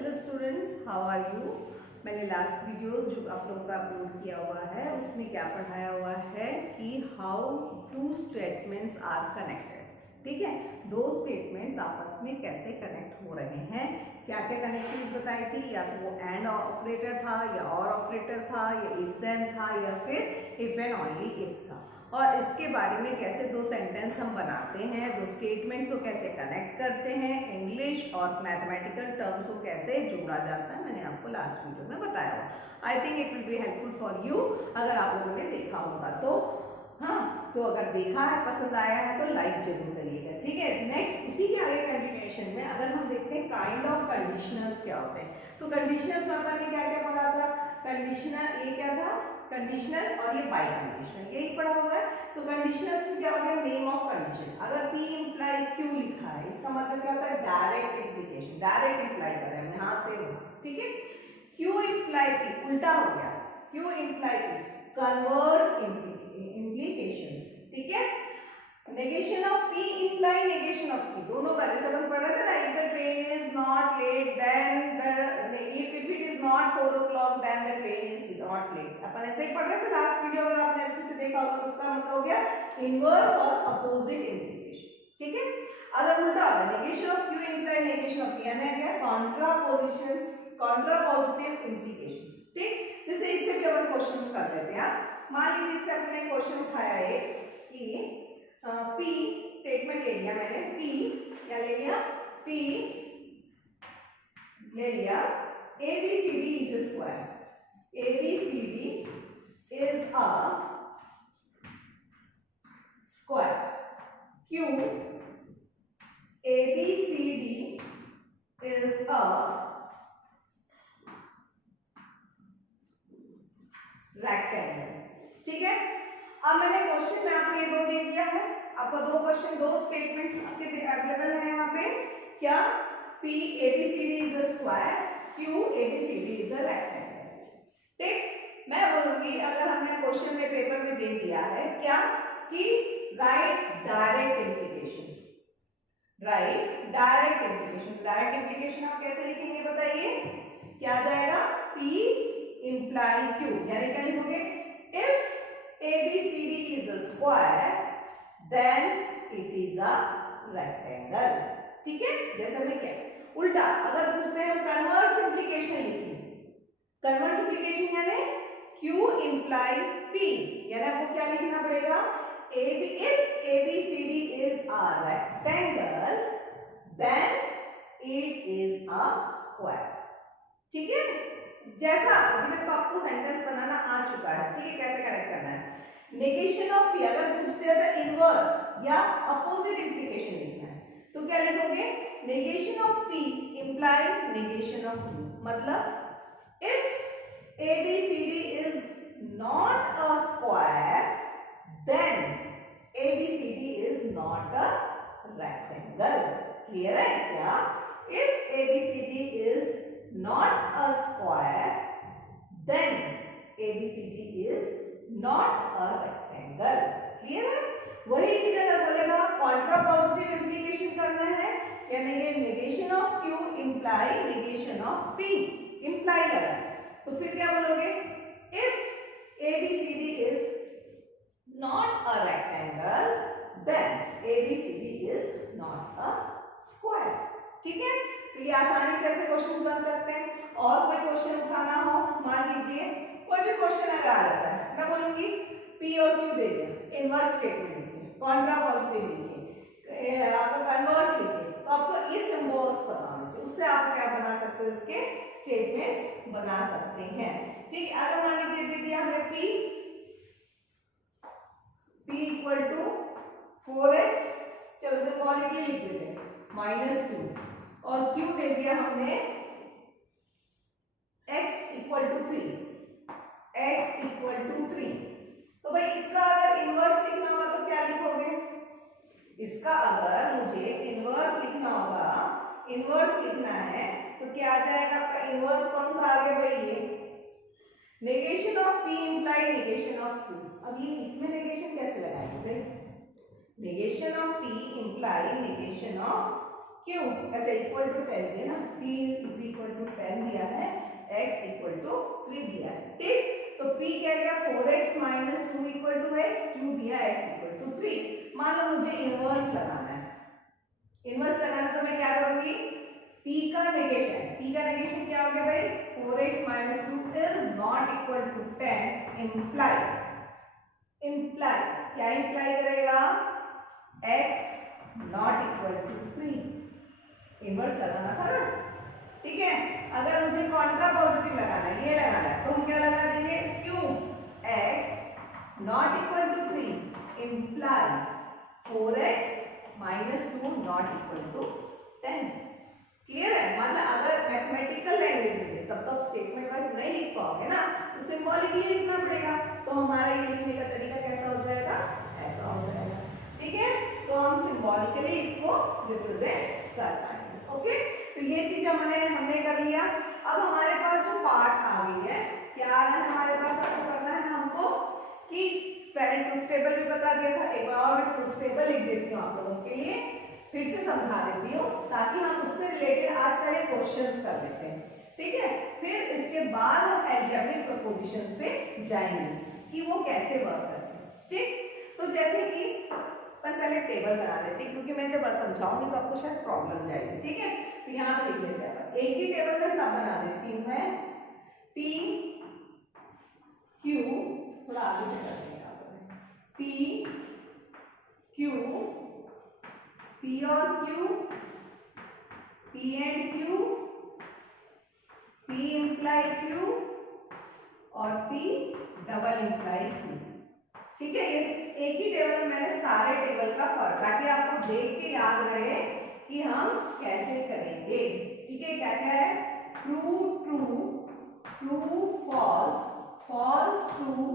Hello students, how are you. मैंने last videos जो आप लोगों का अपलोड किया हुआ है उसमें क्या पढ़ाया हुआ है कि how two statements are connected. ठीक है, दो स्टेटमेंट्स आपस में कैसे कनेक्ट हो रहे हैं, क्या क्या कनेक्टिविटीज बताई थी। या तो वो एंड ऑपरेटर था, या और ऑपरेटर था, या इफ देन था, या फिर इफ एंड ओनली इफ था। और इसके बारे में कैसे दो सेंटेंस हम बनाते हैं, दो स्टेटमेंट्स को कैसे कनेक्ट करते हैं, इंग्लिश और मैथमेटिकल टर्म्स को कैसे जोड़ा जाता है, मैंने आपको लास्ट वीडियो में बताया हुआ। I think it will be helpful for you अगर आप लोगों ने देखा होगा तो। हाँ, तो अगर देखा है, पसंद आया है तो लाइक जरूर करिएगा। ठीक है, नेक्स्ट उसी के आगे कंटिन्यूएशन में अगर हम देखते हैं काइंड ऑफ कंडीशनर्स क्या होते हैं, तो कंडीशनर्स में अपन ने क्या क्या पढ़ा था। कंडीशनर ए क्या था, कंडीशनल, और ये बाई कंडीशनल यही पढ़ा हुआ है। तो कंडीशनल्स में क्या हो गया, नेम ऑफ कंडीशन। अगर P इंप्लाई Q लिखा है, इसका मतलब क्या होता है, डायरेक्ट इम्प्लीकेशन, डायरेक्ट इंप्लाई कर रहे हैं यहाँ से वहाँ। ठीक है, Q इंप्लाई P उल्टा हो गया, Q imply P converse implications. ठीक है, negation of P imply negation of Q, दोनों का जैसे अपन पढ़ रहे थे ना, if the train is not late then the if it is not 4 o'clock then the train is not late. अपन ऐसे ही पढ़ रहे थे लास्ट वीडियो, अगर आपने अच्छे से देखा होगा तो उसका मतलब हो गया इनवर्स और अपोजिट इम्प्लीकेशन। ठीक है, अगर उल्टा होगा negation of Q imply negation of P, यानी क्या, कॉन्ट्रापोजिशन, कॉन्ट्रापोजिटिव इम्प्लीकेशन। ठीक, जैसे इससे भी अपन क्वेश्चंस कर लेते हैं। मान लीजिए इससे अपने क्वेश्चन उठाया एक कि P स्टेटमेंट ले लिया मैंने, P क्या ले लिया, P ले लिया ABCD is a square, ABCD is a square, Q ABCD is a rectangle। ठीक है, अब मैंने क्वेश्चन में आपको ये दो दे दिया है, आपको दो क्वेश्चन, दो स्टेटमेंट्स आपके अवेलेबल है यहाँ पे। क्या, P ABCD is a square, Q ABCD is a rectangle। ठीक, मैं बोलूंगी अगर हमने क्वेश्चन में पेपर में दे दिया है क्या कि right direct implication, right direct implication. Direct implication आप कैसे लिखेंगे बताइए, क्या आ जाएगा, P इंप्लाई Q, यानी क्या लिखोगे, if ABCD is a square then it is a rectangle। ठीक है, जैसे मैं क्या उल्टा अगर उसमें हम कन्वर्स इम्प्लीकेशन लिखें, कन्वर्स इम्प्लीकेशन यानी Q इंप्लाई P, यानी आपको क्या लिखना पड़ेगा, if ABCD is a rectangle then it is a square। ठीक है, जैसा अभी तक तो आपको सेंटेंस बनाना आ चुका है। ठीक है, कैसे कनेक्ट करना है, नेगेशन ऑफ P अगर पूछते हैं तो इनवर्स या अपोजिट इम्प्लीकेशन लिखना है, तो क्या लिखोगे, negation of P imply negation of Q। मतलब if ABCD is not a square then ABCD is not a rectangle। Clear है क्या, if ABCD is not a square then ABCD is not a rectangle। Clear है, वही चीज अगर बोलेगा contrapositive implication करना है, यानी कि negation of Q imply negation of P imply करा, तो फिर क्या बोलोगे, if ABCD is not a rectangle then ABCD is not a square। ठीक है, तो ये आसानी से ऐसे क्वेश्चंस बन सकते हैं। और कोई क्वेश्चन उठाना हो, मान लीजिए कोई भी क्वेश्चन अगर आ जाता है, मैं बोलूंगी P और Q दे दिया, इनवर्स स्टेटमेंट लिखिए, कॉन्ट्रापोजिटिव लिखिए, आपका कन्वर्स लिखिए, तो आपको ये सिंबल्स पता होना चाहिए, उससे आप क्या बना सकते हो, इसके स्टेटमेंट्स बना सकते हैं। ठीक है, अगर मान लीजिए दे दिया हमने P इक्वल टू 4x, चलो सिंबॉलिकली लिख देते हैं, -2, और Q दे दिया हमने x equal to 3, x equal to 3। तो भाई इसका अगर इनवर्स लिखना होगा तो क्या लिखोगे, इसका अगर मुझे इनवर्स लिखना होगा, इनवर्स लिखना है तो क्या आ जाएगा आपका इनवर्स, कौन सा आ गया भाई, ये negation of P imply negation of Q। अब ये इसमें नेगेशन कैसे लगाएंगे भाई, negation of P imply negation of Q, अच्छा इक्वल टू 10 है ना, P इज इक्वल टू क्या गया 4x minus 2 equal to x, क्यों दिया x इक्वल टू 3। मान लो मुझे इनवर्स लगाना है, इनवर्स लगाना तो मैं क्या करूंगी, p का नेगेशन, p का नेगेशन क्या हो गया भाई 4x minus 2 is not equal to 10, imply क्या इम्प्लाई करेगा x not equal to 3, inverse लगाना था ना, ठीक है। अगर मुझे कॉन्ट्रा पॉजिटिव लगाना है, ये लगाना है, तो हम क्या लगा देंगे क्यों x नॉट इक्वल टू 3 इम्प्लाई 4x minus 2 not equal to 10। Clear है। मतलब अगर मैथमेटिकल लैंग्वेज में तब तो स्टेटमेंट वाइज नहीं लिख पाओगे ना, तो सिंबॉलिकली लिखना पड़ेगा, तो हमारा ये लिखने का तरीका कैसा हो जाएगा, ऐसा हो जाएगा, ठीक है। तो हम सिंबॉलिकली इसको रिप्रेजेंट कर पाएंगे, ओके। तो ये चीज हमने कर लिया। अब हमारे पास जो पार्ट आ गई है, क्या आ रहा है हमारे पास, आपको करना है हमको कि पहले ट्रूथ टेबल भी बता दिया था, एक बार और ट्रूथ टेबल लिख देती हूँ आप लोगों के लिए, फिर से समझा देती हूँ ताकि हम उससे रिलेटेड आज पहले क्वेश्चंस कर लेते हैं, ठीक है। फिर इसके बाद हम अलजेब्रिक प्रोपोजिशंस पे जाएंगे कि वो कैसे वर्क करते हैं, ठीक। तो जैसे कि अपन पहले टेबल बना लेते हैं, क्योंकि मैं जब समझाऊंगी तो आपको शायद प्रॉब्लम जाएगी, ठीक है। तो यहाँ पे लिख लेते हैं, एक ही टेबल में सब बना देती हूँ मैं, पी क्यू, थोड़ा आगे से करते हैं, पी क्यू, पी और Q, P and Q, P imply Q और पी डबल इंप्लाई क्यू, ठीक है। ये एक ही टेबल में मैंने सारे टेबल का फर्क, ताकि आपको देख के याद रहे कि हम कैसे करेंगे, ठीक है। क्या क्या है, true true, true false, false true,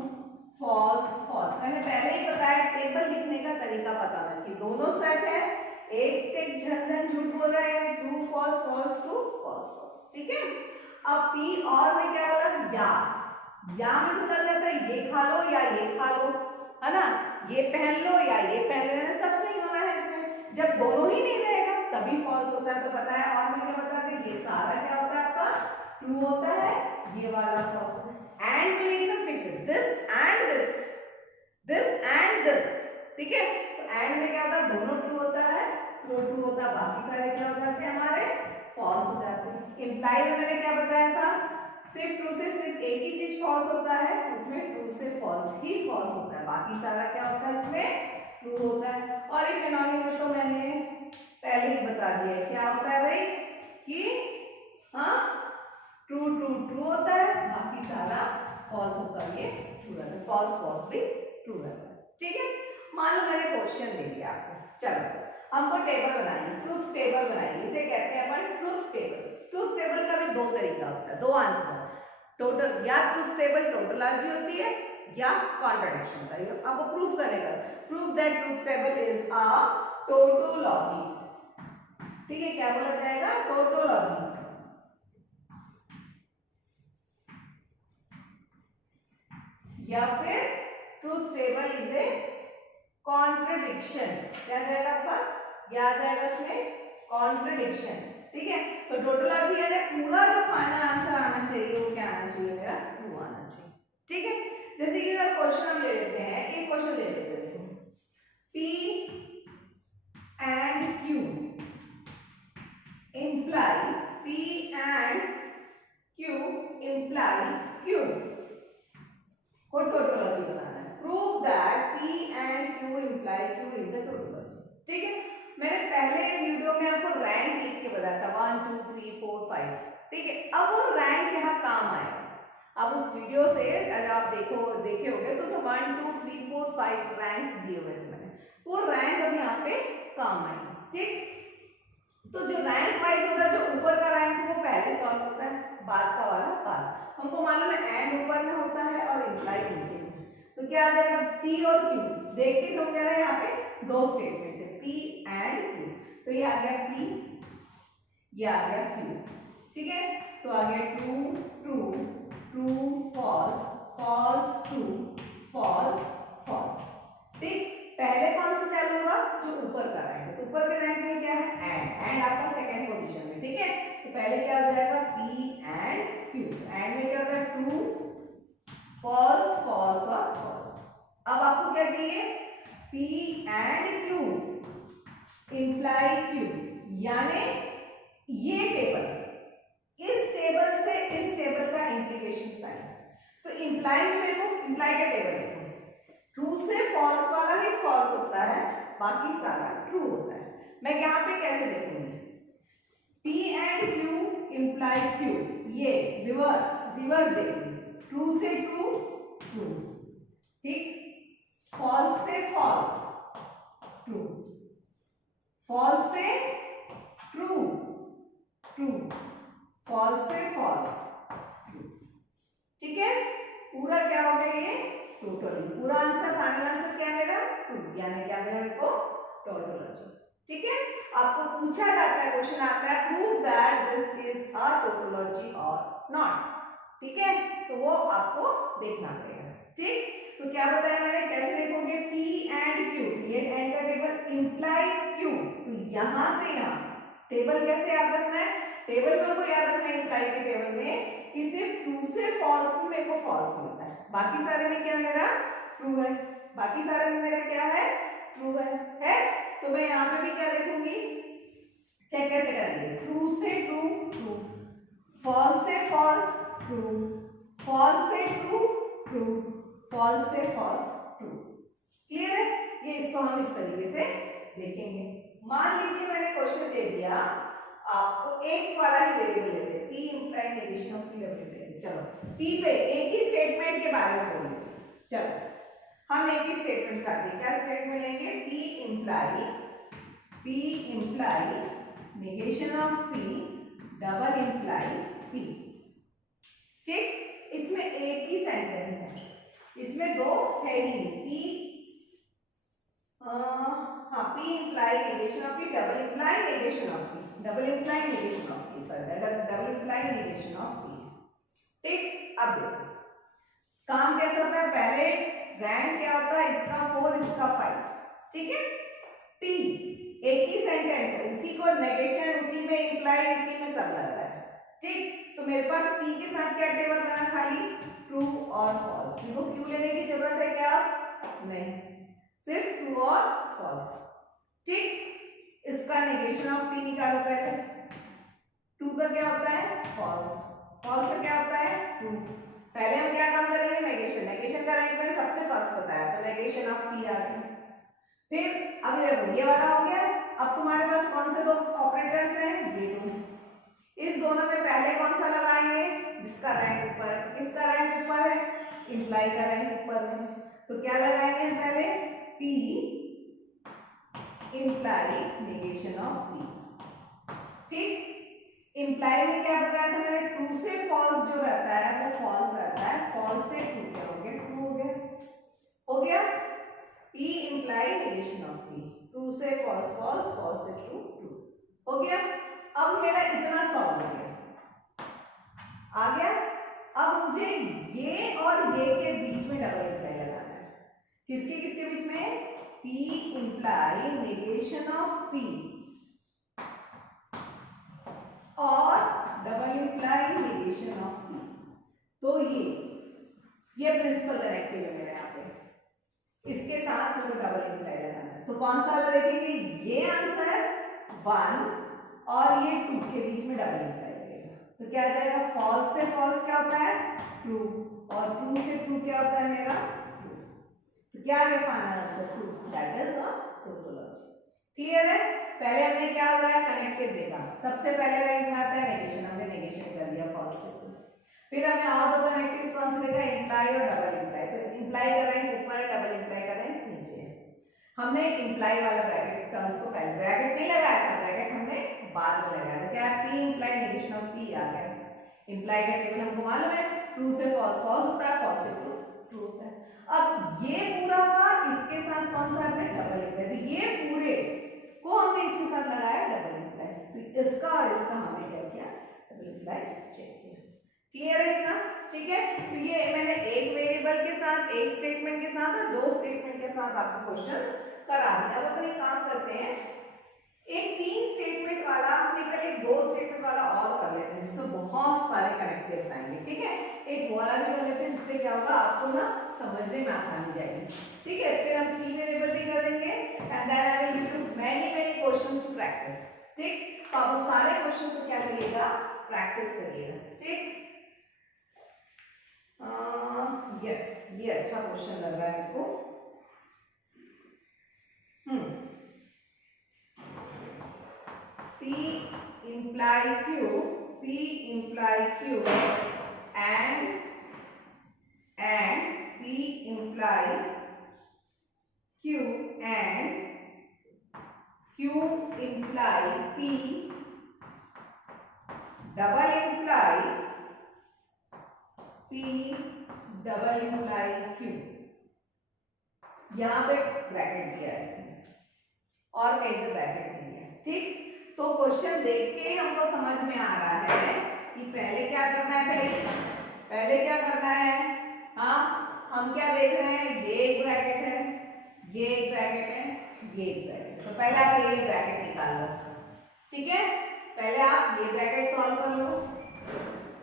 false false. मैंने पहले ही बताया टेबल लिखने का तरीका बताना चाहिए, दोनों सच है, एक झन झूठ बोल रहा है, true false, false true, false false, ठीक है। अब पी और में क्या बोला, या में तो चल जाता है ये खा लो या ये खा लो, है ना, ये पहन लो या ये पहन लो, सब सही होना है इसमें। जब दोनों ही नहीं रहेगा तभी फॉल्स होता है, तो पता है। और में क्या बताते हैं, ये सारा क्या होता है आपका ट्रू होता है, ये वाला फॉल्स होता है। एंड में लेकिन हम फिक्स है, this and this, this and this, ठीक है। तो एंड में क्या होता है, दोनों ट्रू होता है, ट्रू होता है, बाकी सारे क्या हो जाते हैं हमारे फॉल्स हो जाते हैं। इंप्लाई में मैंने क्या बताया था, सिर्फ ट्रू से सिर्फ एक ही चीज फॉल्स होता है, उसमें ट्रू से फॉल्स ही फॉल्स होता है, बाकी सारा क्या होता है इसमें ट्रू होता है। और इफ एंड ओनली में तो मैंने पहले ही बता दिया है, क्या होता है भाई कि हाँ ट्रू ट्रू ट्रू होता है, बाकी सारा फॉल्स होता है, ये ट्रू रहता है, फॉल्स फॉल्स भी ट्रू रहता है, ठीक है। मान लो मैंने क्वेश्चन दे दिया आपको, चलो हमको टेबल बनाइए, ट्रूथ टेबल बनाइए, इसे कहते हैं अपन ट्रूथ टेबल। ट्रूथ टेबल का भी दो तरीका होता है, दो आंसर, टोटल, या ट्रूथ टेबल टोटोलॉजी होती है या कॉन्ट्रडिक्शन होता है, आपको प्रूफ करेगा, proof that truth table is a tautology, ठीक है। क्या बोला जाएगा, टोटोलॉजी, या फिर truth table is a contradiction, क्या जाएगा आपका, याद आएगा इसमें कॉन्ट्रडिक्शन, ठीक है। तो टोटोलॉजी यानी पूरा जो फाइनल आंसर आना चाहिए वो क्या आना चाहिए, मेरा ट्रू आना चाहिए, ठीक है। जैसे कि अगर क्वेश्चन हम ले लेते हैं, एक क्वेश्चन ले लेते हैं, P and Q imply, P and Q imply Q को टोटोलॉजी बनाना है, prove that P and Q imply Q is a tautology, ठीक है। मैंने पहले वीडियो में आपको रैंक लिख के बताया था 1 2 3 4 5, ठीक है। अब वो रैंक यहाँ काम आएगा, अब उस वीडियो से अगर आप देखे होगे तो 1 2 3 4 5 रैंक्स दिए हुए थे मैंने, वो रैंक अब यहाँ पे काम आएगी, ठीक। तो जो रैंक वाइज होता है, जो ऊपर का रैंक वो पहले सॉल्व होता है, बाद का वाला बाद। हमको मालूम है एंड ऊपर में होता है और इंप्लाई नीचे में, तो क्या आ जाएगा, P और Q, देख के समझ रहे हैं यहाँ पे दो स्टेटमेंट है, P एंड Q, तो ये आ गया P, ये आ गया Q, ठीक है। तो आ गया true true, true false, false true, false false, ठीक। पहले कौन सा चालू होगा, जो ऊपर का रैंक है, तो ऊपर के रैंक में क्या है, एंड आपका सेकंड पोजीशन में, ठीक है। तो पहले क्या हो जाएगा, P एंड Q, एंड में क्या होगा, ट्रू फॉल्स चाहिए P and Q imply Q, यानी ये टेबल, इस टेबल से इस टेबल का इंप्लीकेशन साइन। तो इंप्लाई में मेरे को इंप्लाई का टेबल देखो, ट्रू से फॉल्स वाला ही फॉल्स होता है, बाकी सारा ट्रू होता है। मैं यहाँ पे कैसे देखूंगी, P and Q imply Q, ये रिवर्स देखूंगी, ट्रू से ट्रू ट्रू, ठीक, फॉल्स से फॉल्स ट्रू, फॉल्स से ट्रू ट्रू, फॉल्स से फॉल्स ट्रू, ठीक है। पूरा क्या हो गया ये टोटल, पूरा आंसर फाइनल आंसर क्या मेरा ट्रू, यानी क्या मेरा मेरे को टोटोलॉजी, ठीक है। आपको पूछा जाता है, क्वेश्चन आता है prove that this is a tautology और नॉट, ठीक है, तो वो आपको देखना पड़ेगा, ठीक। तो क्या बताया मैंने, कैसे देखोगे, P एंड Q, ये एंड का टेबल इंप्लाई Q, तो यहां से यहां टेबल कैसे याद रखना है, टेबल में को याद रखना है इंप्लाई के टेबल में कि सिर्फ ट्रू से फॉल्स में मेरे को फॉल्स मिलता है, बाकी सारे में क्या मेरा ट्रू है, बाकी सारे में मेरा क्या है ट्रू है। तो मैं यहाँ पे भी क्या लिखूंगी, चेक कैसे करेंगे, ट्रू से ट्रू ट्रू, फॉल्स से फॉल्स ट्रू, फॉल्स से ट्रू ट्रू, फॉल्स से फॉल्स ट्रू, क्लियर है। ये इसको हम इस तरीके से देखेंगे। मान लीजिए मैंने क्वेश्चन दे दिया आपको, एक वाला ही वेरिएबल लेते हैं, P imply negation of P W, चलो P पे एक ही स्टेटमेंट के बारे में बोलेंगे, चलो हम एक ही स्टेटमेंट करते हैं, क्या स्टेटमेंट लेंगे, P imply negation of P double imply P, ठीक। इसमें एक ही सेंटेंस है, इसमें दो है ही नहीं, P imply negation of P double imply negation of P, double imply negation of P, sorry double imply negation of P, ठीक। अब देखो काम कैसे होता है, पहले रैंक क्या होता है, इसका 4 इसका 5, ठीक है। P एक ही सेंटेंस है, उसी को नेगेशन, उसी में इंप्लाई, उसी में सब लग रहा है, ठीक। तो मेरे पास P के साथ क्या टेबल बना, खाली ट्रू और फॉल्स, मेरे को क्यों लेने की जरूरत है क्या, नहीं, सिर्फ ट्रू और फॉल्स, ठीक। इसका नेगेशन ऑफ P निकालो पहले, ट्रू का क्या होता है फॉल्स, फॉल्स का क्या होता है ट्रू। पहले हम क्या काम करेंगे, नेगेशन का रैंक मैंने सबसे फर्स्ट बताया, तो नेगेशन ऑफ P आ गया। फिर अभी देखो ये वाला हो गया, अब तुम्हारे पास कौन से दो ऑपरेटर्स हैं, ये दो, इस दोनों में पहले कौन सा लगाएंगे, जिसका रैंक ऊपर है, किसका रैंक ऊपर है, इंप्लाई का रैंक ऊपर है, तो क्या लगाएंगे हम पहले, P imply negation of P, ठीक। इंप्लाई में क्या बताया था मैंने, ट्रू से फॉल्स जो रहता है वो फॉल्स रहता है, फॉल्स से ट्रू क्या हो गया, ट्रू हो गया, P imply negation of P, true से फॉल्स फॉल्स, फॉल्स से ट्रू ट्रू हो गया। अब मेरा इतना सॉल्व हो गया, आ गया। अब मुझे ये और ये के बीच में डबल इंप्लाई लगाना है, किसके किसके बीच में, P imply negation of P और double imply negation of P, तो ये प्रिंसिपल कनेक्टिव है मेरे यहाँ पे, इसके साथ मुझे डबल इंप्लाई लगाना है। तो कौन सा वाला देखेंगे, ये आंसर 1 और ये 2 के बीच में डबल इंप्लाई लगेगा, तो क्या आ जाएगा, फॉल्स से फॉल्स क्या होता है ट्रू, और ट्रू से ट्रू क्या होता है मेरा ट्रू, तो क्या आ गया final answer true, that is a tautology, clear है। पहले हमने क्या हुआ है, कनेक्टिव देखा, सबसे पहले रैंक में आता है नेगेशन, हमने नेगेशन कर दिया फॉल्स से ट्रू, फिर हमने और दो कनेक्टिव्स कौन से देखा, इंप्लाई और डबल इंप्लाई, तो इंप्लाई का रैंक ऊपर है, डबल इंप्लाई का रैंक नीचे है। हमने इंप्लाई वाला ब्रैकेट का उसको पहले ब्रैकेट नहीं लगाया था, ब्रैकेट हमने बाद में लगाया था, क्या P imply negation of P आ गया। इंप्लाई का टेबल हमको मालूम है, ट्रू से फॉल्स फॉल्स होता है, फॉल्स से ट्रू ट्रू होता है। अब ये पूरा का इसके साथ कौन सा है, डबल इंप्लाई, तो ये पूरे को हमने इसके साथ लगाया डबल इंप्लाई, तो इसका और इसका हमने क्या किया, डबल इंप्लाई चेक किया, क्लियर है इतना, ठीक है। तो ये मैंने एक वेरिएबल के साथ, एक स्टेटमेंट के साथ और दो स्टेटमेंट के साथ आपको क्वेश्चंस करा दिया। अब अपन एक काम करते हैं, एक 3 स्टेटमेंट वाला, हमने पहले 2 स्टेटमेंट वाला और कर लेते हैं, जिसमें बहुत सारे कनेक्टिव कनेक्टिव्स आएंगे, ठीक है। एक वो वाला भी कर लेते हैं जिससे क्या होगा आपको ना समझने में आसानी जाएगी, ठीक है। फिर हम 3 वेरिएबल कर देंगे and then I will give you many questions to practise, ठीक। तो आप उस सारे क्वेश्चंस को क्या करिएगा, प्रैक्टिस करिएगा, ठीक। यस, ये अच्छा क्वेश्चन लग रहा है आपको। P imply Q, P imply Q and P imply Q and Q imply P double imply P double imply Q। यहाँ पे ब्रैकेट दिया है और कहीं पे ब्रैकेट नहीं है, ठीक। तो क्वेश्चन देख के हमको समझ में आ रहा है कि पहले क्या करना है, पहले क्या करना है। हाँ, हम क्या देख रहे हैं, ये एक ब्रैकेट है, ये एक ब्रैकेट है, ये एक ब्रैकेट। तो पहले आप ये ब्रैकेट निकाल लो, ठीक है। पहले आप ये ब्रैकेट सॉल्व कर लो,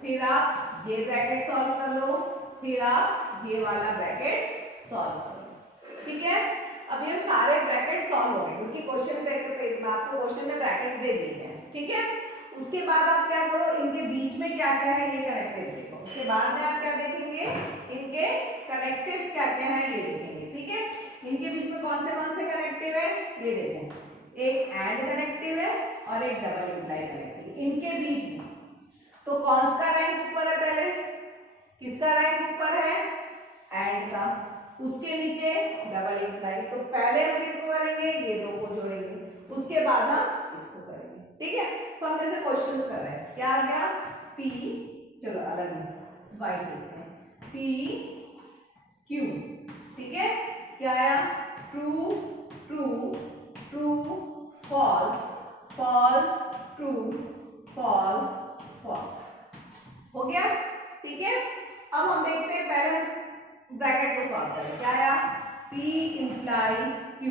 फिर आप ये ब्रैकेट सॉल्व कर लो, फिर आप ये वाला ब्रैकेट सॉल्व कर लो, ठीक है। अभी हम सारे ब्रैकेट सॉल्व हो गए क्योंकि क्वेश्चन में आपको क्वेश्चन में ब्रैकेट्स दे दिए हैं, ठीक है। उसके बाद आप क्या करो, इनके बीच में क्या क्या है ये कनेक्टिव्स देखो। उसके बाद में आप क्या देखेंगे, इनके कनेक्टिव्स क्या क्या है ये देखेंगे, ठीक है। इनके बीच में कौन से कनेक्टिव है ये देखो, एक एंड कनेक्टिव है और एक डबल इंप्लाई कनेक्टिव इनके बीच में। तो कौन सा रैंक ऊपर है, पहले किसका रैंक ऊपर है, एंड का, उसके नीचे डबल इंप्लाई। तो पहले हम किसको करेंगे, ये दो को जोड़ेंगे, उसके बाद हम इसको करेंगे, ठीक है। तो हम जैसे क्वेश्चंस कर रहे हैं, क्या आ गया, P, चलो अलग नहीं वाइस लिखते हैं, P Q, ठीक है। क्या आया, true true true false false true false false, हो गया, ठीक है। अब हम देखते हैं, पहले ब्रैकेट को सॉल्व करें। क्या आया, P इंप्लाई Q,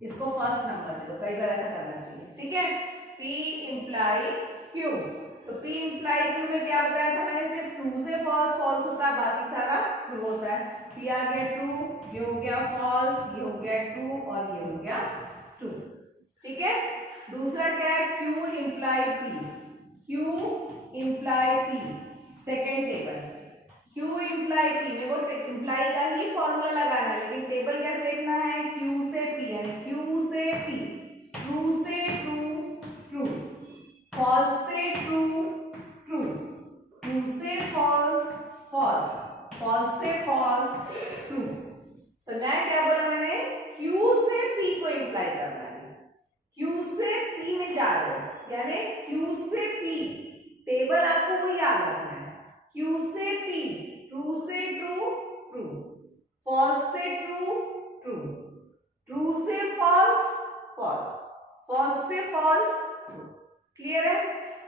इसको फर्स्ट नंबर दे दो, कई बार ऐसा करना चाहिए, ठीक है। P इंप्लाई Q, तो P इंप्लाई Q में क्या बताया था मैंने, सिर्फ ट्रू से फॉल्स फॉल्स होता है, बाकी सारा ट्रू होता है। P आ गया ट्रू, ये हो गया फॉल्स, ये हो गया ट्रू और ये हो गया ट्रू, ठीक है। दूसरा क्या है, Q imply P, Q imply P, second table, Q imply P, मेरे को इंप्लाई का ही फॉर्मूला लगाना है, लेकिन टेबल कैसे देखना है, Q से P, यानी Q से P, ट्रू से ट्रू ट्रू, फॉल्स से ट्रू ट्रू, ट्रू से फॉल्स फॉल्स, फॉल्स से फॉल्स ट्रू। समझा क्या बोला मैंने, Q से P को इंप्लाई करना है, Q से P में जा रहे हो, यानी Q से P, टेबल आपको वो याद रखना है, Q से P, ट्रू से ट्रू ट्रू, फॉल्स से ट्रू ट्रू, ट्रू से फॉल्स फॉल्स, फॉल्स से फॉल्स ट्रू, क्लियर है।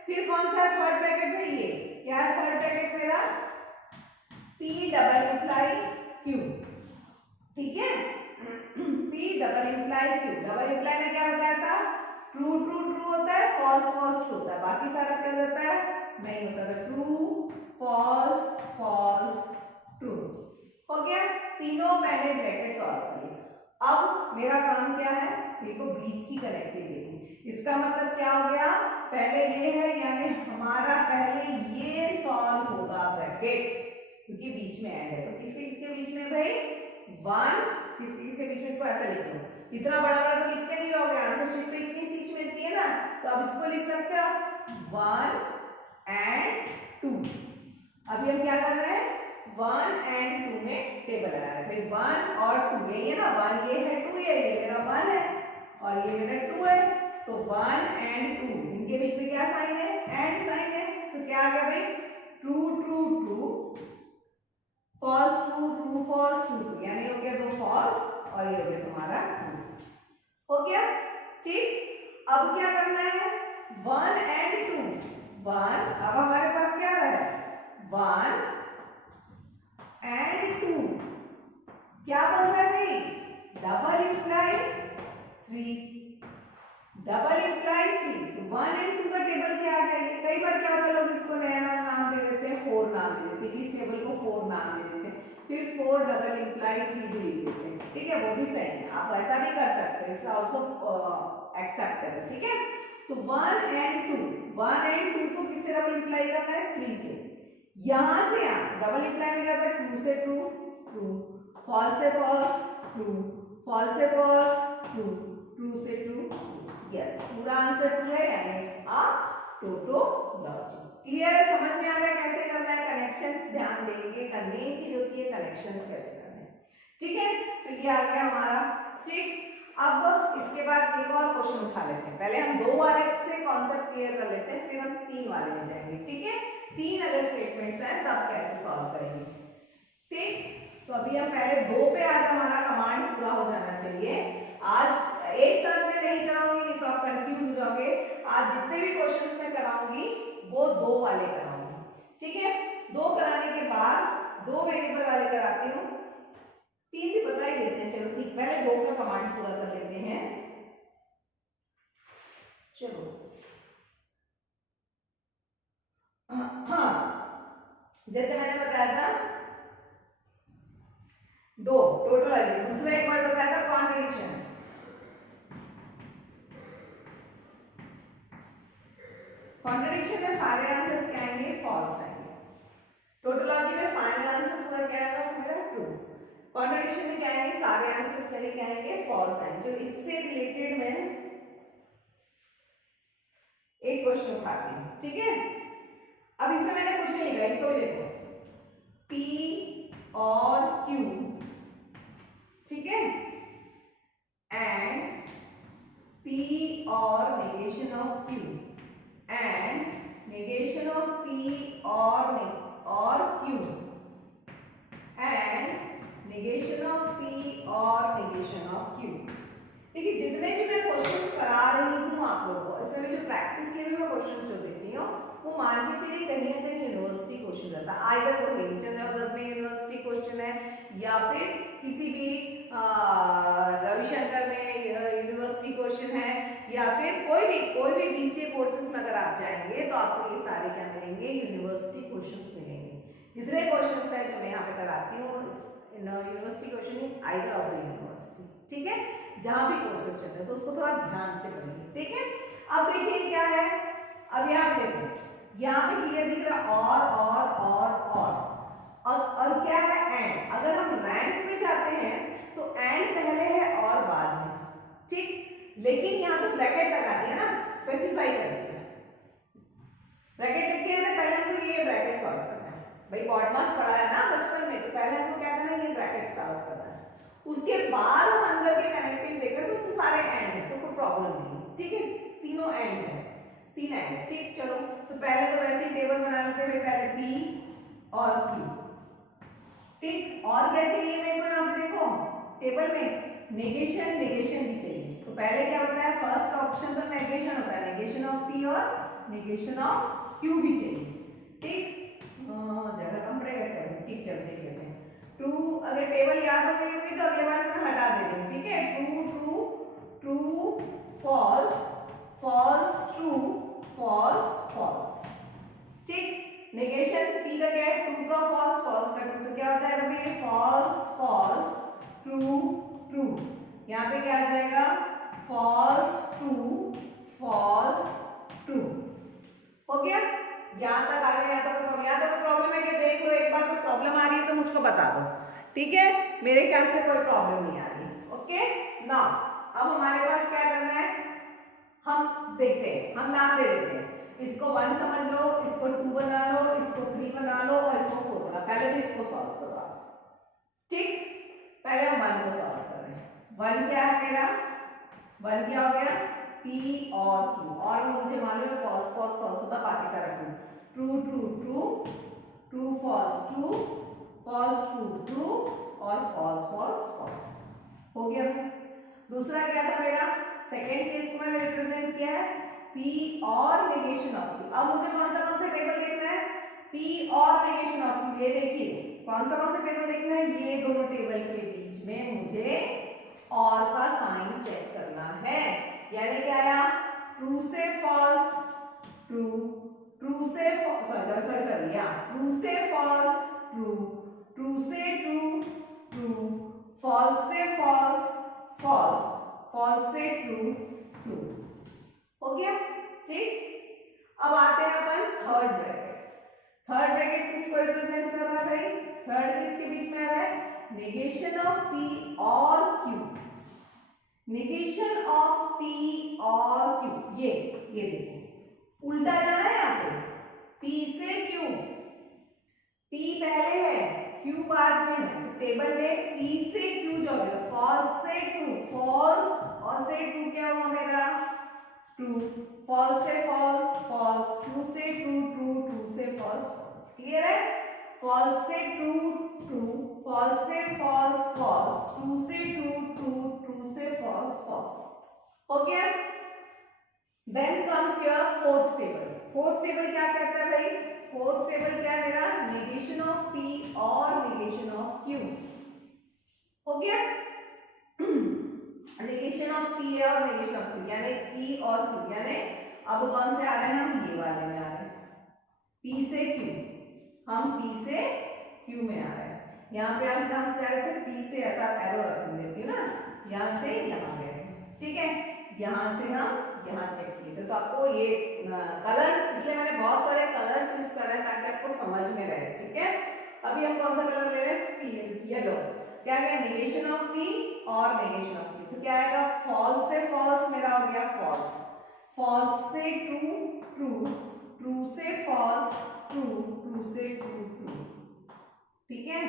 फिर कौन सा थर्ड ब्रैकेट में, ये क्या है थर्ड ब्रैकेट मेरा, P डबल इंप्लाई Q, ठीक है। P double imply Q, double imply में क्या बताया था, ट्रू ट्रू ट्रू होता है, फॉल्स फॉल्स ट्रू होता है, बाकी सारा क्या होता है, नहीं होता था, ट्रू फॉल्स फॉल्स ट्रू, हो गया। तीनों मैंने ब्रैकेट सॉल्व किए। अब मेरा काम क्या है, मेरे को बीच की कनेक्टिव देखनी, इसका मतलब क्या हो गया, पहले ये है, यानी हमारा पहले ये सॉल्व होगा ब्रैकेट, क्योंकि बीच में एंड है। तो किसके किसके बीच में भाई, वन, किसके किसके बीच में, इसको ऐसा लिख लो, इतना बड़ा बड़ा तो लिखते नहीं रहोगे, आंसर शीट पे इतनी सीट मिलती है ना, तो अब इसको लिख सकते हो 1 and 2। अभी हम क्या कर रहे हैं, 1 and 2 में टेबल लगा रहे हैं, भाई 1 और 2 यही है ना, 1 ये है, 2 ये मेरा 1 है और ये मेरा 2 है, तो 1 and 2 इनके बीच में क्या साइन है, एंड साइन है। तो क्या आ गया भाई, true true true, false true true false true true, यानी हो गया 2 फॉल्स और ये हो गया तुम्हारा ट्रू, हो गया, ठीक। अब क्या करना है, 1 and 2, 1, अब हमारे पास क्या रहा है, 1 and 2, क्या बन रहा है भाई, डबल इंप्लाई 3, डबल इंप्लाई 3, तो 1 and 2 का टेबल क्या आ गया। कई बार क्या होता है, लोग इसको नया नाम दे देते 4 नाम दे देते, किस टेबल को 4 नाम दे देते, फिर 4 डबल इंप्लाई 3 भी लिख देते हैं, ठीक है, वो भी सही है, आप वैसा भी कर सकते हैं, इट्स आल्सो एक्सेप्टेबल, ठीक है। तो 1 एंड 2 को किससे डबल इंप्लाई करना है, 3 से, यहां से यहां डबल इंप्लाई में क्या होता है, ट्रू से ट्रू, ट्रू, फॉल्स से फॉल्स, ट्रू, फॉल्स से फॉल्स, ट्रू, ट्रू से ट्रू, यस, पूरा आंसर ट्रू है, यानी इट्स अ टोटोलॉजी। क्लियर है, समझ में आ रहा है कैसे करना है, कनेक्शंस ध्यान देंगे, मेन चीज होती है कनेक्शंस कैसे करना है, ठीक है। तो ये आ गया हमारा, ठीक। अब इसके बाद एक और क्वेश्चन उठा लेते हैं, पहले हम 2 वाले से कॉन्सेप्ट क्लियर कर लेते हैं, फिर हम 3 वाले में जाएंगे, ठीक है। 3 अगर स्टेटमेंट्स हैं तो आप कैसे सॉल्व करेंगे, ठीक। तो अभी हम पहले 2 पे, आज हमारा कमांड पूरा हो जाना चाहिए, आज एक साथ में नहीं कराऊंगी, नहीं तो आप कंफ्यूज हो जाओगे, आज जितने भी क्वेश्चंस मैं कराऊंगी वो 2 वाले कराऊंगी, ठीक है। 2 कराने के बाद 2 वेरिएबल वाले कराती हूँ, 3 भी बता ही देते हैं, चलो ठीक, पहले 2 का कमांड पूरा कर लेते हैं, चलो। हाँ, जैसे मैंने बताया था 2 टोटोलॉजी, दूसरा एक वर्ड बताया था कॉन्ट्रडिक्शन, कॉन्ट्रडिक्शन में सारे आंसर्स क्या आएंगे, फॉल्स आएंगे, टोटोलॉजी में फाइनल आंसर पूरा क्या आएगा मेरा, ट्रू, कॉन्ट्रडिक्शन में क्या आएंगे, सारे आंसर्स पहले क्या आएंगे, फॉल्स आएंगे। जो इससे रिलेटेड मैं एक क्वेश्चन उठाती हूँ, ठीक है। अब इसमें मैंने कुछ नहीं लिखा, इसको भी देखो, P और Q, ठीक है, एंड P और negation of Q, and negation of P और Q, and negation of P और नेगेशन ऑफ Q। देखिए जितने भी मैं क्वेश्चंस करा रही हूँ आप लोगों को, इसमें जो प्रैक्टिस के लिए मैं क्वेश्चंस जो देती हूँ वो मान के चलिए कहीं ना कहीं यूनिवर्सिटी क्वेश्चन रहता है, आइदर वो हेमचंद में यूनिवर्सिटी क्वेश्चन है, या फिर किसी भी रविशंकर में यूनिवर्सिटी क्वेश्चन है, या फिर कोई भी बीसीए कोर्सेज में अगर आप जाएंगे तो आपको ये सारे क्या मिलेंगे, यूनिवर्सिटी क्वेश्चंस मिलेंगे। जितने क्वेश्चंस हैं जो मैं यहाँ पे कराती हूँ university question either of the university, ठीक है, जहां भी कोर्सेज चलते हैं, तो उसको थोड़ा ध्यान से करिए, ठीक है। अब देखिए क्या है, अब यहाँ पे देखो, यहाँ पे क्लियर दिख रहा और क्या है, एंड। अगर हम रैंक में जाते हैं तो एंड पहले है और बाद में, ठीक, लेकिन यहाँ तो ब्रैकेट लगा दिया ना, स्पेसिफाई कर दिया, ब्रैकेट लिख के पहले हमको ये ब्रैकेट सॉल्व करना है, भाई बॉड मास पढ़ा है ना बचपन में, तो पहले हमको क्या करना है, ये ब्रैकेट सॉल्व करना है, उसके बाद हम अंदर के कनेक्टिव्स देखें तो सारे एंड है, तो कोई प्रॉब्लम नहीं, ठीक है, तीनों एंड है, 3 एंड, ठीक। चलो तो पहले तो वैसे ही टेबल बना लेते हैं, पहले P और Q, ठीक, और क्या चाहिए मेरे को, यहाँ पे देखो टेबल में नेगेशन भी चाहिए, तो पहले क्या होता है, फर्स्ट ऑप्शन तो नेगेशन होता है, नेगेशन ऑफ P और नेगेशन ऑफ Q भी चाहिए, ठीक, ज्यादा कम पड़ेगा क्या, ठीक, चलो देख लेते हैं। 2 अगर टेबल याद हो गई होगी तो अगले बार से मैं हटा दे दूंगी, ठीक है, true false false true false, ठीक, नेगेशन P का क्या है, ट्रू का फॉल्स, फॉल्स का ट्रू, तो क्या हो जाएगा भाई, फॉल्स ट्रू, यहाँ पे क्या आ जाएगा, फॉल्स ट्रू, हो गया, यहाँ तक आ गया, यहाँ तक प्रॉब्लम है कि देख लो, एक बार कोई प्रॉब्लम आ रही है तो मुझको बता दो, ठीक है, मेरे ख्याल से कोई प्रॉब्लम नहीं आ रही, ओके ना। अब हमारे पास क्या करना है, हम देखते हैं, हम नाम दे देते हैं, इसको 1 समझ लो, इसको 2 बना लो, इसको 3 बना लो और इसको 4 बना, पहले तो इसको सॉल्व करो आप, ठीक, पहले हम 1 को सॉल्व कर रहे हैं, 1 क्या है मेरा, 1 क्या हो गया, P और Q, और मुझे मालूम है फॉल्स होता, बाकी सारा ट्रू फॉल्स ट्रू और फॉल्स, हो गया। दूसरा क्या था मेरा, सेकेंड केस को मैंने रिप्रेजेंट किया है P और नेगेशन ऑफ Q। अब मुझे कौन सा टेबल देखना है, P और नेगेशन ऑफ Q, ये देखिए कौन सा टेबल देखना है, ये दोनों टेबल के बीच में मुझे और का साइन चेक करना है, यानी क्या आया, ट्रू से फॉल्स ट्रू ट्रू से सॉरी या ट्रू से फॉल्स ट्रू, ट्रू से ट्रू ट्रू, फॉल्स से फॉल्स फॉल्स, फॉल्स से ट्रू ट्रू। हो गया ठीक। अब आते हैं अपन थर्ड ब्रैकेट। थर्ड ब्रैकेट किसको रिप्रेजेंट कर रहा है भाई? थर्ड किसके बीच में आ रहा है? नेगेशन ऑफ पी और क्यू, नेगेशन ऑफ पी और क्यू। ये देखो उल्टा जाना है यहाँ पे, पी से क्यू, पी पहले है क्यू बाद में है, तो टेबल में पी से क्यू जो है फॉल्स से ट्रू, फॉल्स और से ट्रू क्या हुआ मेरा? ट्रू, फॉल्स से फॉल्स फॉल्स, ट्रू से ट्रू ट्रू, ट्रू से फॉल्स फॉल्स। क्लियर है? फॉल्स से ट्रू ट्रू, फॉल्स से फॉल्स फॉल्स, ट्रू से ट्रू ट्रू, ट्रू से फॉल्स फॉल्स। हो गया? Then comes your fourth table. Fourth table क्या कहता है भाई? फोर्थ टेबल क्या है मेरा? नेगेशन ऑफ पी और नेगेशन ऑफ क्यू। हो गया? नेगेशन ऑफ पी और नेगेशन ऑफ क्यू, यानी पी और क्यू, यानी अब कौन से आ रहे हैं? हम ये वाले में आ रहे हैं, पी से क्यू, हम पी से क्यू में आ रहे हैं। यहाँ पे हम कहां से आ रहे थे? पी से, ऐसा एरो रख देती हूँ ना, यहाँ से यहाँ गए, ठीक है? यहाँ से हम यहाँ चेक किए थे, तो आपको ये कलर्स, इसलिए मैंने बहुत सारे कलर्स यूज कर रहे हैं ताकि आपको समझ में रहे, ठीक है? अभी हम कौन सा कलर ले रहे हैं? येलो। क्या क्या? नेगेशन ऑफ पी और नेगेशन ऑफ क्यू, तो क्या आएगा? फॉल्स से फॉल्स मेरा हो गया फॉल्स, फॉल्स से ट्रू ट्रू, ट्रू से फॉल्स ट्रू, ट्रू से ट्रू ट्रू, ठीक है?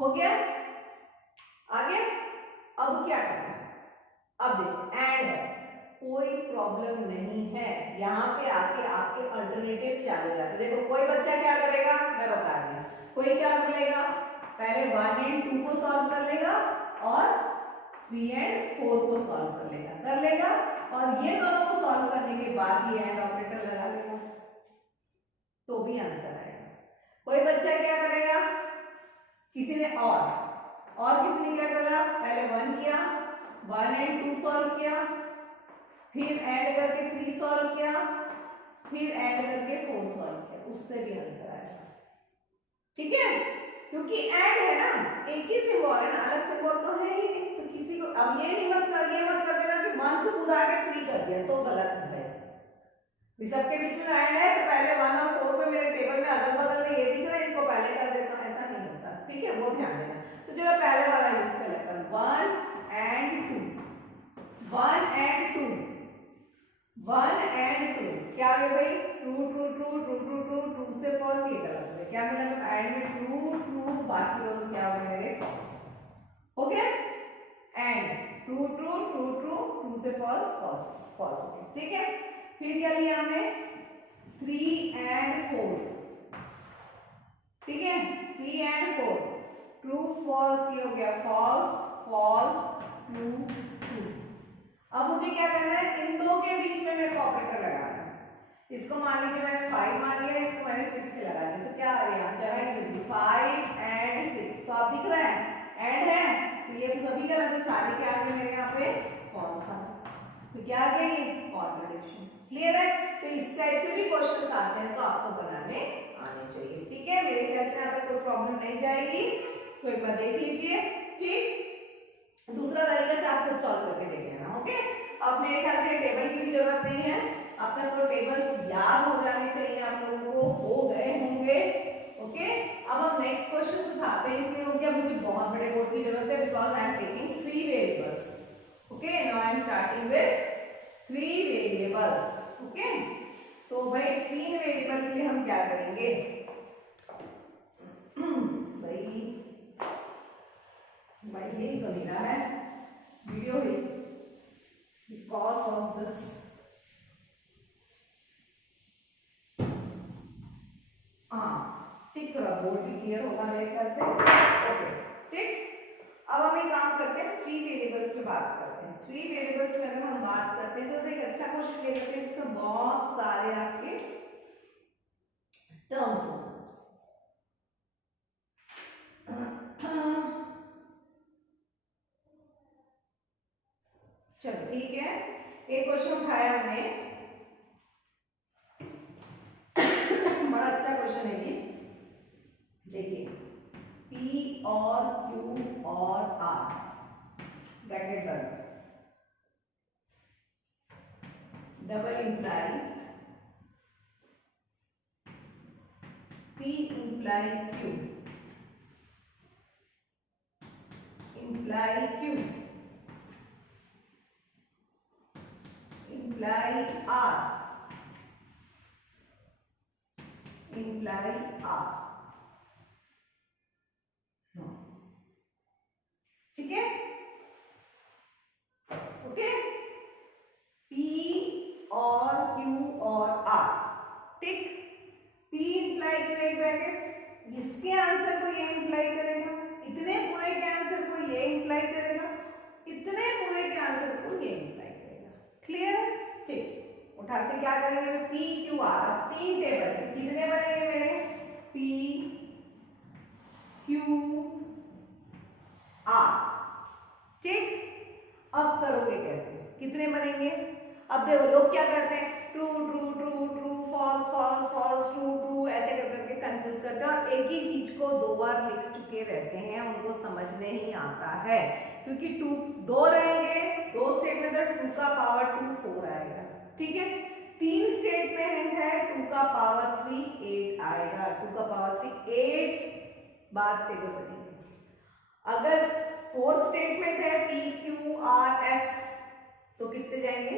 हो गया? आगे अब क्या करना है? अब देखो एंड है, कोई प्रॉब्लम नहीं है, यहाँ पे आके आपके अल्टरनेटिव्स चालू हो जाते हैं। देखो कोई बच्चा क्या करेगा, मैं बता रही हूँ, कोई क्या कर लेगा? पहले 1 एंड 2 को सॉल्व कर लेगा और 3 एंड 4 को सॉल्व कर लेगा और ये दोनों को सॉल्व करने के बाद ये एंड ऑपरेटर लगा लेगा, तो भी आंसर आएगा। कोई बच्चा क्या करेगा? किसी ने और किसी ने क्या करा? पहले 1 किया, 1 एंड 2 सॉल्व किया, फिर ऐड करके 3 सॉल्व किया, फिर ऐड करके 4 सॉल्व किया, उससे भी आंसर आएगा, ठीक है? क्योंकि ऐड है ना, एक ही सिंबल है ना, अलग सिंबल तो है ही नहीं, तो किसी को अब ये मत कर देना कि 1 से पूरा आगे 3 कर दिया तो गलत है। सबके बीच में ऐड है तो पहले 1 और 4 को मेरे टेबल में अगल बगल में ये दिख रहा है, इसको पहले कर देता हूँ, ऐसा नहीं होता, ठीक है? वो ध्यान देना। तो चलो पहले वाला यूज कर लेते हैं, 1 एंड 2, 1 एंड 2, 1 एंड 2 क्या है भाई? True true true true true true, true से फॉल्स, ये गलत है। क्या मिला एंड में? ट्रू ट्रू, बाकी दोनों क्या हो गए मेरे? फॉल्स। हो गया? And true true true true, true से फॉल्स फॉल्स फॉल्स, हो गया, ठीक है? फिर क्या लिया हमने? 3 एंड 4, ठीक है? 3 एंड 4, ट्रू फॉल्स, ये हो गया फॉल्स फॉल्स ट्रू ट्रू। अब मुझे क्या करना है? इन दो के बीच में मेरे को ऑपरेटर लगाना है। इसको मान लीजिए मैंने 5 मान लिया, इसको मैंने 6 पे लगा दिया, तो क्या आ रहा है? चला 5 एंड 6, तो आप दिख रहा है एंड है, तो ये तो सभी गलत है, सारे क्या आ गए मेरे यहाँ पे? फॉल्स आ गए, तो क्या आ गया? ये कॉन्ट्रडिक्शन। क्लियर है? तो इस टाइप से भी क्वेश्चंस आते हैं, तो आपको बनाने आने चाहिए, ठीक है? मेरे ख्याल से यहाँ पे कोई प्रॉब्लम नहीं जाएगी, सो एक बार देख लीजिए, ठीक? दूसरा तरीका से आप खुद सॉल्व करके देख लेना, ओके? अब मेरे ख्याल से टेबल की भी जरूरत नहीं है, अब तक तो टेबल याद हो जाने चाहिए आप लोगों को, हो गए होंगे, ओके? अब हम नेक्स्ट क्वेश्चन उठाते हैं, इसलिए हो गया मुझे बहुत बड़े बोर्ड की जरूरत है, because I am taking 3 variables, okay? Now I am starting with 3 variables, okay? तो भाई 3 वेरिएबल के लिए हम क्या करेंगे? भाई ये तो मिला है video he, because of this, ठीक, थोड़ा बोर्ड भी क्लियर होगा मेरे ख्याल से, ओके, ठीक? अब हम एक काम करते हैं, 3 वेरिएबल्स पे बात करते हैं। 3 वेरिएबल्स में अगर हम बात करते हैं तो एक अच्छा क्वेश्चन ले लेते हैं जिसमें बहुत सारे आपके टर्म्स हो। चलो ठीक है, एक क्वेश्चन उठाया हमने, बड़ा अच्छा क्वेश्चन है ये। देखिए P और Q और R ब्रैकेट बंद, double imply P imply Q imply Q imply R imply R। ठीक है, ओके। P और Q और R, ठीक। P इंप्लाई Q एक ब्रैकेट, इसके आंसर को ये इंप्लाई करेगा, इतने पूरे के आंसर को ये इंप्लाई करेगा, इतने पूरे के आंसर को ये इंप्लाई करेगा। क्लियर है? ठीक, उठाते क्या करेंगे, P Q R। अब तीन टेबल है, कितने बनेंगे मेरे, P Q R, ठीक। अब करोगे कैसे, कितने बनेंगे, अब देखो लोग क्या करते हैं, true true true true false false false true true ऐसे कर करके कंफ्यूज करते हैं और एक ही चीज को दो बार लिख चुके रहते हैं, उनको समझने ही आता है। क्योंकि टू दो रहेंगे, दो स्टेट में तो 2 का पावर 2 4 आएगा, ठीक है। तीन स्टेटमेंट है, 2 का पावर 3 8 आएगा, 2 का पावर 3 8 बार टेबल बनेंगे। अगर 4 स्टेटमेंट है P Q R S तो कितने जाएंगे,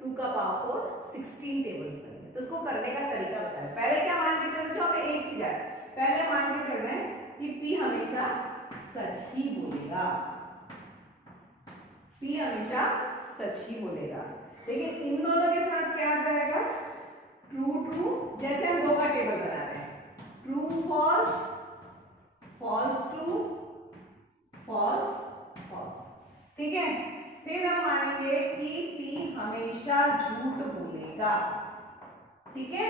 2 का पावर 16 टेबल्स बनेंगे। तो इसको करने का तरीका बताया। पहले क्या मान के चल रहे, जो हमें एक चीज है, पहले मान के चल रहे हैं कि P हमेशा सच ही बोलेगा, P हमेशा सच ही बोलेगा। लेकिन इन दोनों के साथ क्या आ जाएगा, ट्रू ट्रू, जैसे हम दो का टेबल बना रहे हैं, true false false true false false, ठीक है। फिर हम मानेंगे कि P हमेशा झूठ बोलेगा, ठीक है।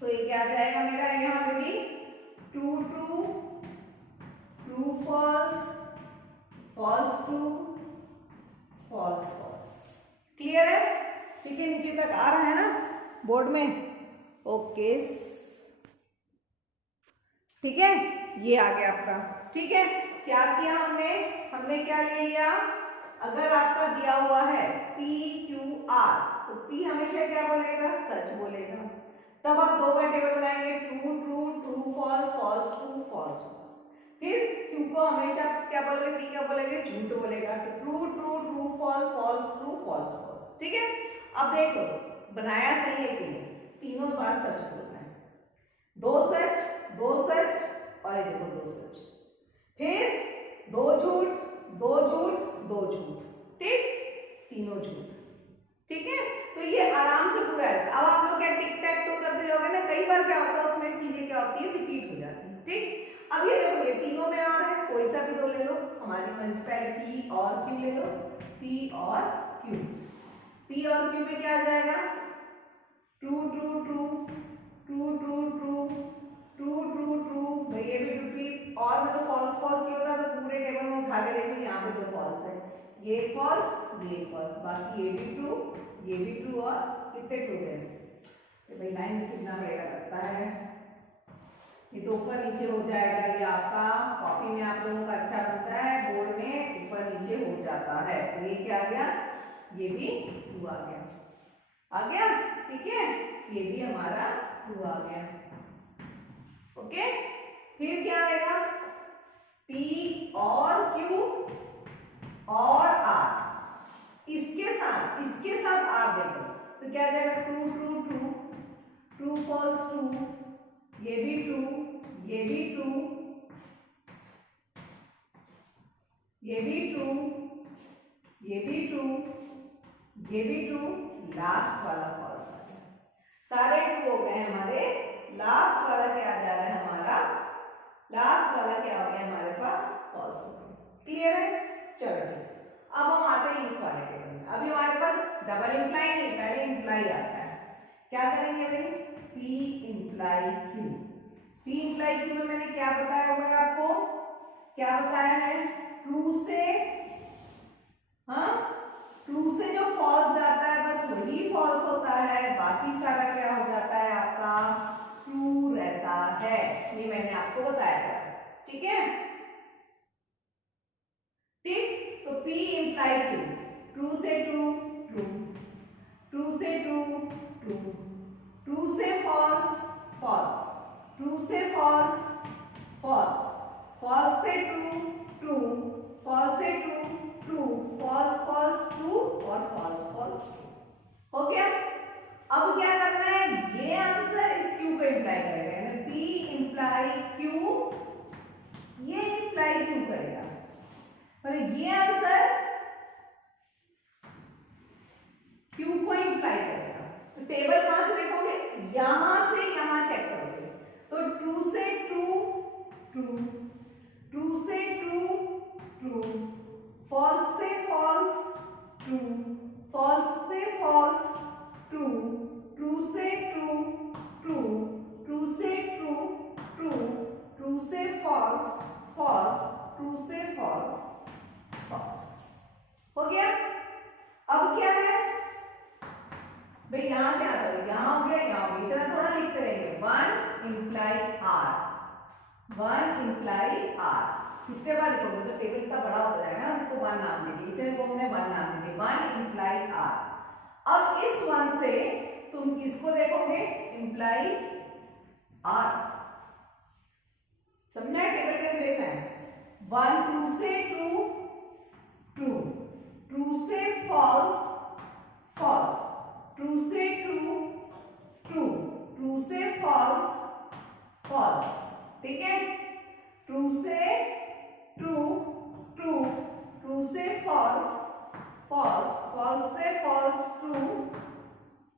तो ये क्या आ जाएगा मेरा, यहां पे भी true true true false false true false false. Clear है? ठीक है, नीचे तक आ रहा है ना बोर्ड में, ओके, ठीक है, ये आ गया आपका, ठीक है। क्या किया हमने, हमने क्या ले लिया, अगर आपका दिया हुआ है P Q R तो P हमेशा क्या बोलेगा, सच बोलेगा। तब आप दो का टेबल बनाएंगे, true true true false false true false. फिर Q को हमेशा क्या बोलोगे, P क्या बोलेंगे, झूठ बोलेगा, तो true true true false false true false false, ठीक है। अब देखो बनाया सही है कि नहीं, तीनों बार सच बोलना है, दो सच और ये देखो दो सच, फिर दो झूठ दो झूठ दो झूठ, ठीक, तीनों झूठ, ठीक है। तो ये आराम से पूरा है। अब आप लोग क्या टिक टैक तो करते जाओगे ना, कई बार क्या होता है उसमें चीजें क्या होती है, रिपीट हो जाती है, ठीक। अब ये देखो ये तीनों में आ रहा है, कोई सा भी दो ले लो, हमारी मर्जी, पहले P और Q ले लो, P और Q, P और Q में क्या आ जाएगा, true true true true true true true true true, भाई ये भी रिपीट, और मतलब फॉल्स फॉल्स ये होता है, तो पूरे टेबल में उठा के देखो, यहाँ पे दो फॉल्स है, ये फॉल्स ये फॉल्स, बाकी ये भी ट्रू ये भी ट्रू, और कितने ट्रू है, तो भाई लाइन में खींचना पड़ेगा लगता है, ये तो ऊपर नीचे हो जाएगा, ये आपका कॉपी में आप लोगों का अच्छा बनता है, बोर्ड में ऊपर नीचे हो जाता है। तो ये क्या आ गया, ये भी ट्रू आ गया, ठीक है, ये भी हमारा ट्रू आ गया, ओके। फिर क्या आएगा, P और Q और R, इसके साथ आप देखो तो क्या आ जाएगा, true true true true false true, ये भी ट्रू ये भी ट्रू ये भी ट्रू ये भी ट्रू ये भी ट्रू, लास्ट वाला फॉल्स आ गया, सारे ट्रू हो गए हमारे, लास्ट वाला क्या आ जा रहा है हमारा, लास्ट वाला क्या हो गया हमारे पास, फॉल्स हो गया। क्लियर है? चलो ठीक, अब हम आते हैं इस वाले टेबल में। अभी हमारे पास डबल इंप्लाई नहीं, पहले इंप्लाई आता है, क्या करेंगे भाई, P imply Q, P imply Q में मैंने क्या बताया हुआ है आपको, क्या बताया है, ट्रू से हाँ ट्रू से जो फॉल्स जाता है बस वही फॉल्स होता है, बाकी सारा क्या हो जाता है आपका ट्रू रहता है। ये मैंने आपको बताया था, ठीक है। ठीक, तो P इंप्लाई Q, ट्रू से ट्रू ट्रू, ट्रू से ट्रू ट्रू, ट्रू से फॉल्स फॉल्स, ट्रू से फॉल्स फॉल्स, फॉल्स से ट्रू ट्रू, फॉल्स से true true, false false true और फॉल्स फॉल्स ट्रू। हो गया। अब क्या करना है, ये आंसर इस Q को इंप्लाई करेगा, P इंप्लाई Q, ये इंप्लाई Q करेगा, पर ये आंसर Q को इंप्लाई करेगा। तो टेबल कहां से देखोगे, यहां से यहां चेक करोगे, तो ट्रू से ट्रू ट्रू, ट्रू से ट्रू ट्रू, फॉल्स से फॉल्स ट्रू, फॉल्स से फॉल्स ट्रू, ट्रू से ट्रू ट्रू, ट्रू से ट्रू ट्रू, ट्रू से फॉल्स फॉल्स, ट्रू से फॉल्स फॉल्स। हो गया। अब क्या है भाई, यहां से आता है, यहां हो गया, यहां हो गया, इतना थोड़ा लिखते रहेंगे, 1 इंप्लाई R, 1 इंप्लाई R। कितने बार लिखोगे तो टेबल इतना बड़ा होता जाएगा ना, उसको 1 नाम दे दिए, इतने को हमने 1 नाम दे दिए, 1 इंप्लाई R। अब इस 1 से तुम किसको देखोगे, इंप्लाई R। समझा टेबल कैसे देखना है, 1 ट्रू से ट्रू ट्रू, ट्रू से फॉल्स फॉल्स, ट्रू से ट्रू ट्रू, ट्रू से फॉल्स फॉल्स, ठीक है, ट्रू से ट्रू ट्रू, ट्रू से फॉल्स फॉल्स, फॉल्स से फॉल्स ट्रू।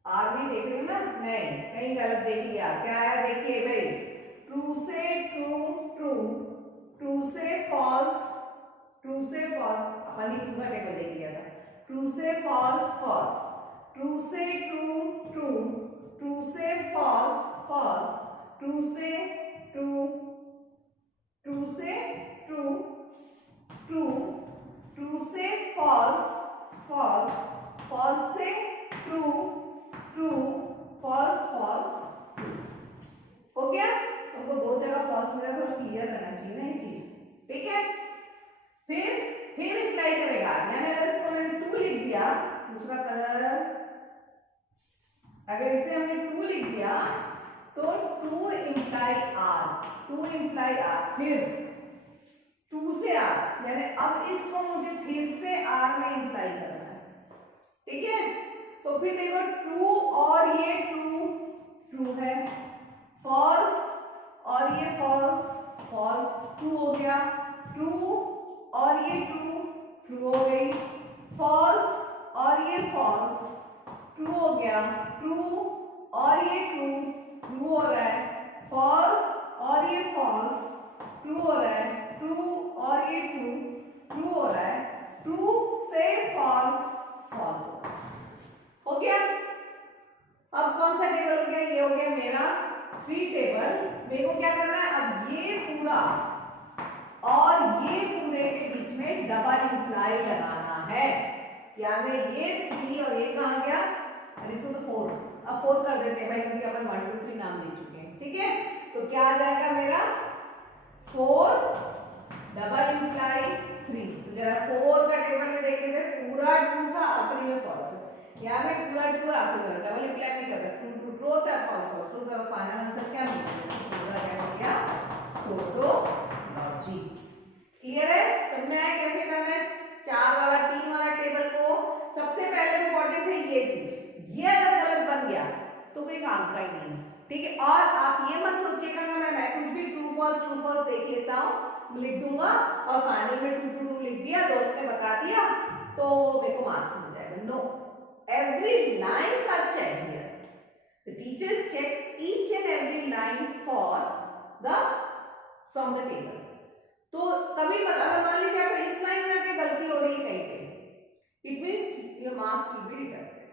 आर भी देख रहे हो ना, नहीं कहीं गलत देख लिया, क्या आया देखिए भाई, ट्रू से ट्रू ट्रू, ट्रू से फॉल्स, ट्रू से फॉल्स, अपन ने क्यों का टेबल देख लिया था, ट्रू से फॉल्स फॉल्स, ट्रू से ट्रू ट्रू, ट्रू से फॉल्स फॉल्स, ट्रू से ट्रू, ट्रू से ट्रू ट्रू, ट्रू से फॉल्स फॉल्स, फॉल्स से ट्रू ट्रू, फॉल्स फॉल्स। हो गया। तुमको दो जगह फॉल्स मिला, थोड़ा क्लियर रहना चाहिए ना ये चीज, ठीक है। फिर इंप्लाई करेगा, यानी अगर इसको मैंने 2 लिख दिया, दूसरा कलर, अगर इसे हमने 2 लिख दिया तो 2 इंप्लाई R, 2 इंप्लाई R, फिर 2 से R, यानी अब इसको मुझे फिर से R में इंप्लाई करना है, ठीक है। तो फिर देखो ट्रू और ये ट्रू ट्रू है, फॉल्स और ये फॉल्स फॉल्स, ट्रू हो गया, ट्रू और ये ट्रू ट्रू हो गई, फॉल्स और ये फॉल्स ट्रू हो गया, ट्रू और ये ट्रू ट्रू हो रहा है, फॉल्स और ये फॉल्स ट्रू हो रहा है, ट्रू और ये ट्रू ट्रू हो रहा है, ट्रू से फॉल्स फॉल्स हो गया। अब कौन सा टेबल हो गया, ये हो गया मेरा 3 टेबल। मेरे को क्या करना है, अब ये पूरा और ये पूरे के बीच में डबल इंप्लाई लगाना है, यानी ये 3 और ये कहां गया, अरे सो तो 4, अब 4 कर देते हैं भाई, क्योंकि अपन 1 2 3 नाम दे चुके हैं, ठीक है। तो क्या आ जाएगा मेरा 4 डबल इंप्लाई 3। तो जरा 4 का टेबल में देख लेते हैं, पूरा ट्रू था, आखिरी में फॉल्स है, यहाँ पे पूरा ट्रू, आखिरी में डबल इंप्लाई में क्या था, ट्रू ट्रू ट्रू होता है, फॉल्स फॉल्स ट्रू, तो फाइनल आंसर क्या मिलेगा, पूरा क्या हो गया, टोटोलॉजी। क्लियर है, समझ में आया कैसे करना है 4 वाला 3 वाला टेबल को। सबसे पहले इंपॉर्टेंट है ये चीज, ये अगर गलत बन गया तो कोई काम का ही नहीं, ठीक है। और आप ये मत सोचिएगा ना मैं कुछ भी ट्रू फॉल्स देख लेता हूँ, लिख दूंगा और फाइनल में ट्रू ट्रू लिख दिया, दोस्त ने बता दिया तो मेरे को मार्क्स मिल जाएगा, no, every lines are checked here, the teacher check each and every line for the from the table. तो तभी पता, अगर मान लीजिए आप इस लाइन में आपकी गलती हो रही है कहीं पे, it means your marks will be deducted,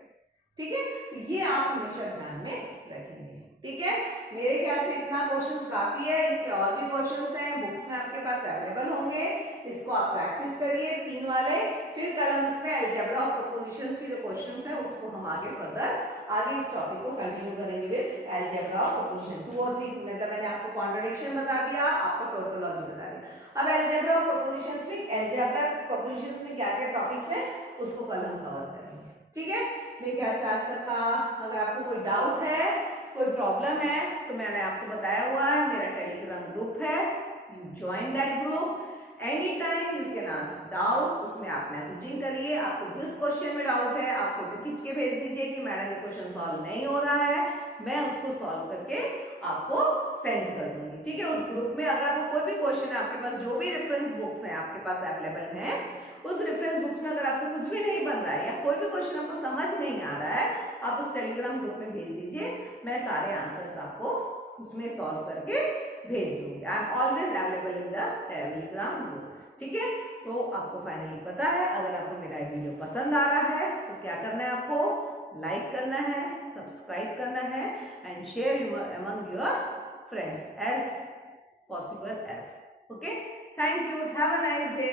ठीक है। तो ये आप हमेशा ध्यान में रखेंगे, ठीक है। मेरे ख्याल से इतना क्वेश्चंस काफी है, इसके और भी क्वेश्चंस हैं, बुक्स में आपके पास अवेलेबल होंगे, इसको आप प्रैक्टिस करिए 3 वाले, फिर कल हम इसमें अलजेब्रा और प्रोपोजिशंस के जो क्वेश्चंस हैं उसको हम आगे फर्दर आगे इस टॉपिक को कंटिन्यू करेंगे विद अलजेब्रा और प्रोपोजिशन। 2 और 3 मतलब मैंने आपको कॉन्ट्रडिक्शन बता दिया, आपको टोपोलॉजी बता दी। अब अलजेब्रा और प्रोपोजिशंस में, अलजेब्रा प्रोपोजिशंस में क्या क्या टॉपिक्स हैं उसको कल हम कवर करेंगे, ठीक है। मेरे ख्याल से आज तक का, अगर आपको कोई डाउट है, कोई प्रॉब्लम है, तो मैंने आपको बताया हुआ है मेरा टेलीग्राम ग्रुप है, you join that group, any time you can ask doubt, उसमें आप मैसेजिंग करिए, आपको जिस क्वेश्चन में डाउट है आप फोटो खींच के भेज दीजिए कि मैडम ये क्वेश्चन सॉल्व नहीं हो रहा है, मैं उसको सॉल्व करके आपको सेंड कर दूंगी, ठीक है। उस ग्रुप में अगर आपको कोई भी क्वेश्चन है, आपके पास जो भी रेफरेंस बुक्स हैं आपके पास अवेलेबल हैं, उस रेफरेंस बुक्स में अगर आपसे कुछ भी नहीं बन रहा है या कोई भी क्वेश्चन आपको समझ नहीं आ रहा है, आप उस टेलीग्राम ग्रुप में भेज दीजिए, मैं सारे आंसर्स आपको उसमें सॉल्व करके भेज दूंगी। I am always available in the Telegram group, ठीक है। तो आपको फाइनली पता है, अगर आपको मेरा वीडियो पसंद आ रहा है तो क्या करना है, आपको लाइक करना है, सब्सक्राइब करना है and share among your friends as possible as, okay. Thank you, have a nice day.